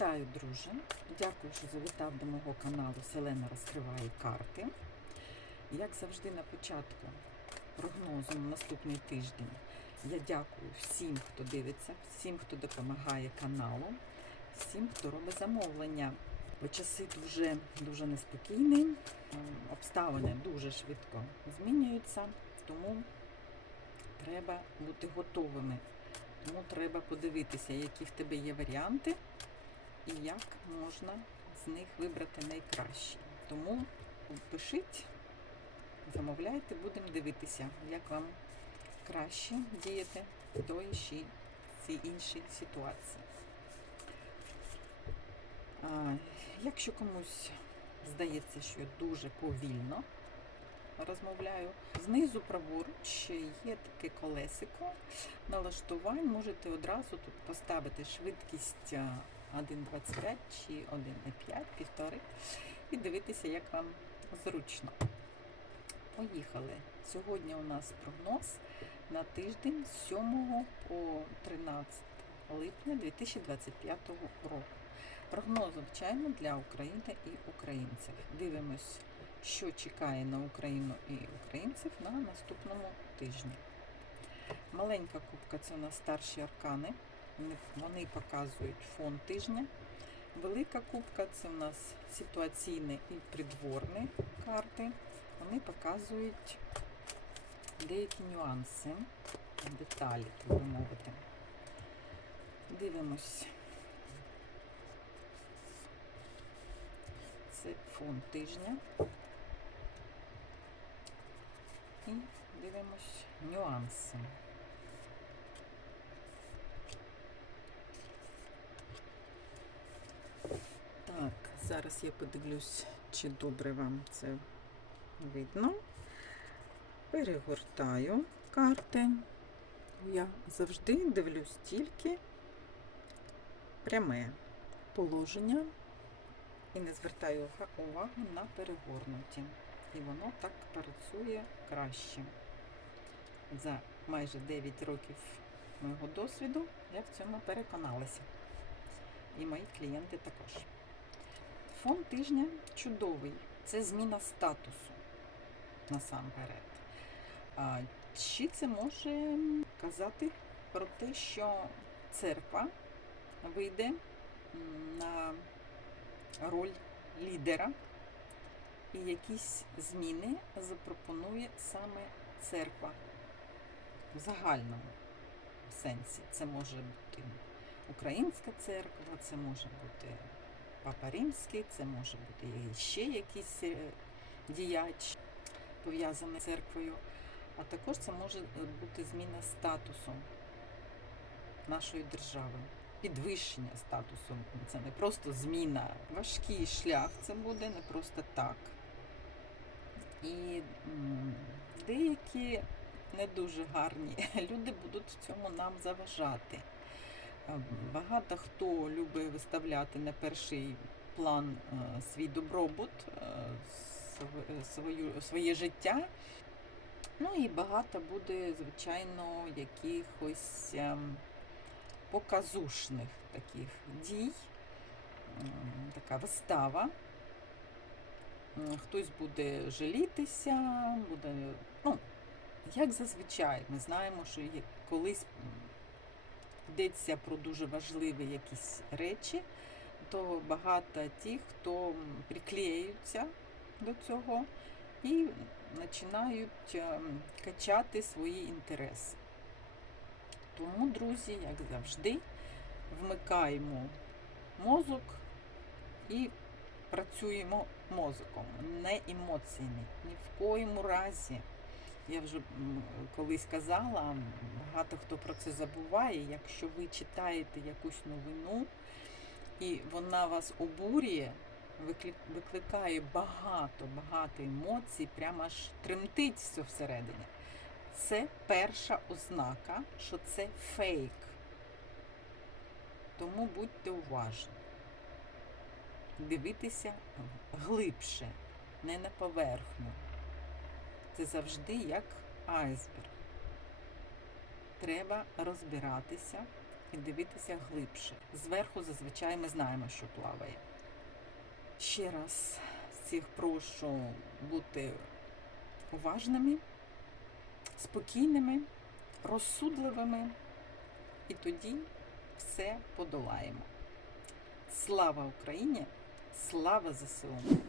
Вітаю, друже! Дякую, що завітав до мого каналу Селена розкриває карти. Як завжди на початку прогнозу на наступний тиждень я дякую всім, хто дивиться, всім, хто допомагає каналу, всім, хто робить замовлення. Бо часи дуже, дуже неспокійні, обставини дуже швидко змінюються, тому треба бути готовими. Тому треба подивитися, які в тебе є варіанти і як можна з них вибрати найкраще. Тому пишіть, замовляйте, будемо дивитися, як вам краще діяти в той чи цій іншій ситуації. Якщо комусь здається, що я дуже повільно розмовляю, знизу праворуч є таке колесико налаштувань. Можете одразу тут поставити швидкість 1,25 чи 1,5, півтори, і дивитися, як вам зручно. Поїхали. Сьогодні у нас прогноз на тиждень з 7 по 13 липня 2025 року. Прогноз, звичайно, для України і українців. Дивимось, що чекає на Україну і українців на наступному тижні. Маленька кубка це у нас старші аркани. Вони- показують фон тижня. Велика кубка це у нас ситуаційні і придворні карти. Вони показують деякі нюанси, деталі, так би мовити. Дивимось. Це фон тижня. І дивимось нюанси. Так, зараз я подивлюсь, чи добре вам це видно. Перегортаю карти. Я завжди дивлюсь тільки пряме положення і не звертаю ува- увагу на перегорнуті. І воно так працює краще. За майже 9 років мого досвіду я в цьому переконалася. І мої клієнти також. Фон тижня чудовий. Це зміна статусу насамперед. А, чи це може казати про те, що церква вийде на роль лідера і якісь зміни запропонує саме церква в загальному сенсі. Це може бути українська церква, це може бути Папа Римський, це може бути ще якийсь е, діяч пов'язаний з церквою. А також це може е, бути зміна статусу нашої держави, підвищення статусу. Це не просто зміна, важкий шлях це буде не просто так. І деякі не дуже гарні люди будуть в цьому нам заважати. Е, Багато хто любить виставляти на перший план е, свій добробут, е, свою, своє життя. Ну і багато буде, звичайно, якихось ем, показушних таких дій, така вистава. Хтось буде жалітися, буде, ну, як зазвичай, ми знаємо, що колись йдеться про дуже важливі якісь речі, то багато тих, хто м, приклеються до цього і починають ем, качати свої інтереси. Тому, друзі, як завжди, вмикаємо мозок і працюємо мозоком, не емоціями. Ні в коєму разі. Я вже колись казала, багато хто про це забуває. Якщо ви читаєте якусь новину і вона вас обурює, викликає багато, багато емоцій, прямо аж тремтить все всередині. Це перша ознака, що це фейк. Тому будьте уважні. Дивитися глибше, не на поверхню. Це завжди як айсберг. Треба розбиратися і дивитися глибше. Зверху зазвичай ми знаємо, що плаває. Ще раз всіх прошу бути уважними, спокійними, розсудливими, і тоді все подолаємо. Слава Україні! Слава ЗСУ!